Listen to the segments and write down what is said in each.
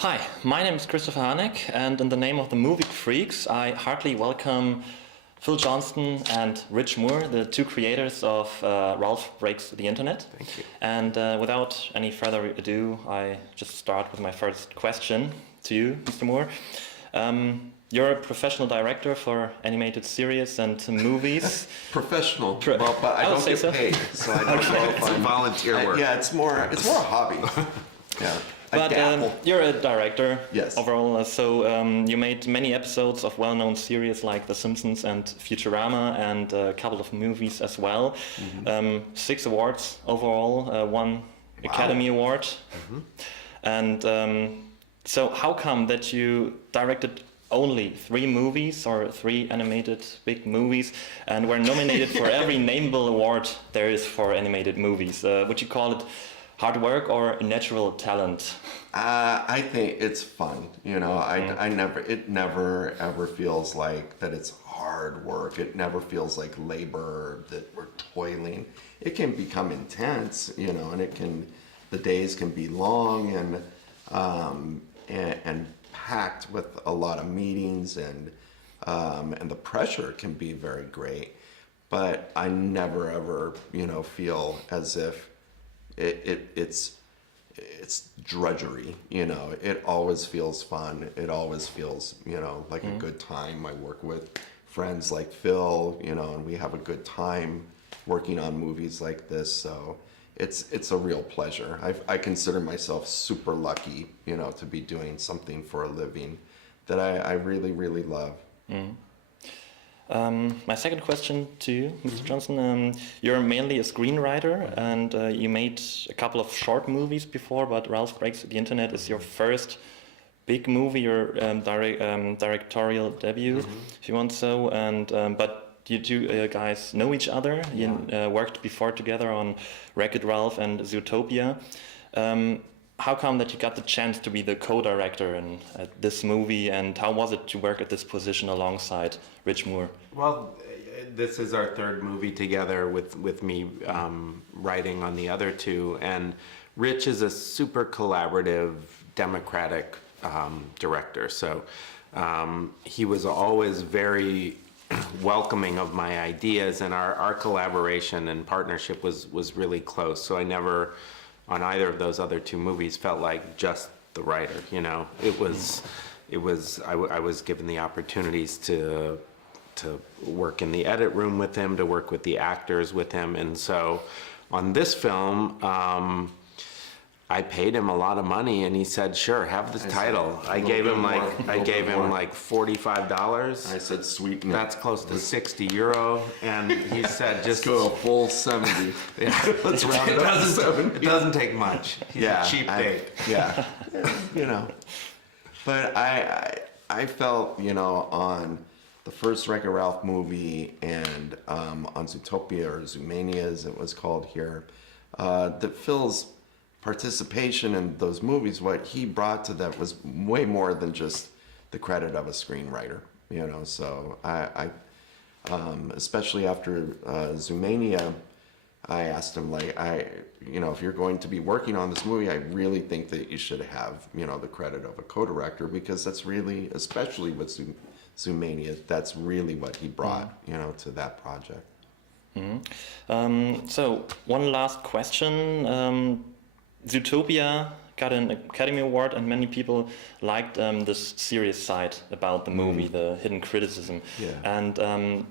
Hi, my name is Christopher Hanek, and in the name of the Movie Freaks, I heartily welcome Phil Johnston and Rich Moore, the two creators of Ralph Breaks the Internet. Thank you. And without any further ado, I just start with my first question to you, Mr. Moore. You're a professional director for animated series and movies. Professional, well, but I don't get paid, so I don't know if I'm volunteer work. Yeah, it's more a hobby. Yeah. But you're a director Yes. overall, so you made many episodes of well-known series like The Simpsons and Futurama, and a couple of movies as well. 6 awards overall, 1 Academy Award. And so how come that you directed only 3 movies or 3 animated big movies and were nominated for every nameable award there is for animated movies? Would you call it hard work or natural talent? I think it's fun. You know, it never ever feels like that it's hard work. It never feels like labor, that we're toiling. It can become intense, you know, and the days can be long and packed with a lot of meetings, and the pressure can be very great. But I never ever, you know, feel as if it's drudgery, you know. It always feels fun. It always feels, you know, like a good time. I work with friends like Phil, you know, and we have a good time working on movies like this. So it's a real pleasure. I consider myself super lucky, you know, to be doing something for a living that I really, really love. My second question to you, Mr. Johnson, you're mainly a screenwriter, and you made a couple of short movies before, but Ralph Breaks the Internet is your first big movie, your directorial debut, if you want so. And but you two guys know each other. You worked before together on Wreck-It Ralph and Zootopia. How come that you got the chance to be the co-director in this movie, and how was it to work at this position alongside Rich Moore? Well, this is our third movie together with me writing on the other 2, and Rich is a super collaborative, democratic director. So he was always very welcoming of my ideas, and our collaboration and partnership was really close. So I never, on either of those other 2 movies, felt like just the writer, you know. I was given the opportunities to work in the edit room with him, to work with the actors with him. And so on this film, I paid him a lot of money, and he said, sure, have the title. I gave him like $45. I said, sweet. That's close to €60. And he said, just go a full 70. Let's round it up to 70. It doesn't take much. He's a cheap date. Yeah, you know. But I felt, you know, on the first Wreck-It Ralph movie and on Zootopia, or Zoomania as it was called here, that Phil's participation in those movies, what he brought to that was way more than just the credit of a screenwriter, you know. So I especially after Zoomania, I asked him, like, you know, if you're going to be working on this movie, I really think that you should have, you know, the credit of a co-director, because that's really, especially with Zoomania, that's really what he brought, you know, to that project. So one last question. Zootopia got an Academy Award, and many people liked this serious side about the movie, the hidden criticism. And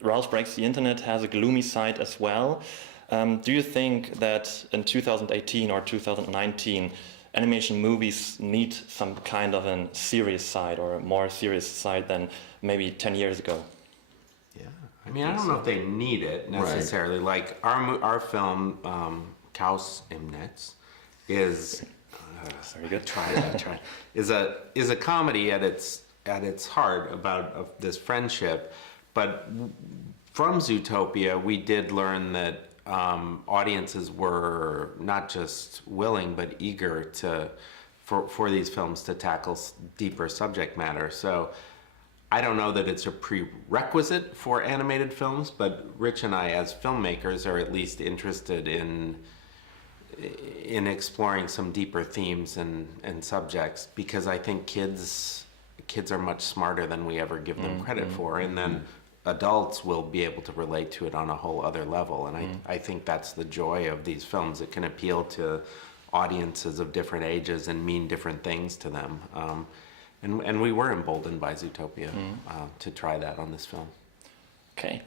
Ralph Breaks the Internet has a gloomy side as well. Do you think that in 2018 or 2019, animation movies need some kind of a serious side, or a more serious side than maybe 10 years ago? Yeah, I mean, I don't know if they need it necessarily. Right. Like our film, Chaos im Netz, is very good. Try. Is a comedy at its heart about this friendship, but from Zootopia we did learn that audiences were not just willing but eager for these films to tackle deeper subject matter. So I don't know that it's a prerequisite for animated films, but Rich and I as filmmakers are at least interested in in exploring some deeper themes and subjects, because I think kids are much smarter than we ever give them credit for, and then adults will be able to relate to it on a whole other level. And I think that's the joy of these films. It can appeal to audiences of different ages and mean different things to them. And we were emboldened by Zootopia to try that on this film. Okay.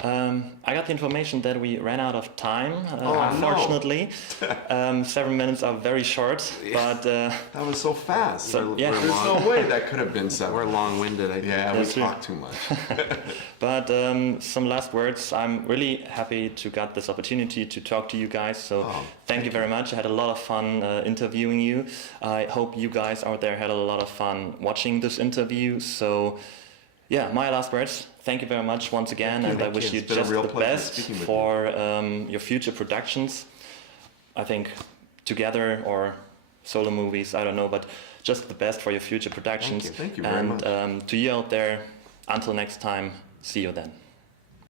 I got the information that we ran out of time, no. unfortunately. 7 minutes are very short, but... That was so fast. yeah. There's no way that could have been 7. We're long-winded, I think. Yeah, we That's true. talk too much. But some last words. I'm really happy to get this opportunity to talk to you guys. So thank you very much. I had a lot of fun interviewing you. I hope you guys out there had a lot of fun watching this interview. So yeah, my last words. Thank you very much once again, and I wish you just the best for your future productions. I think together or solo movies, I don't know, but just the best for your future productions. Thank you very much. And to you out there, until next time, see you then.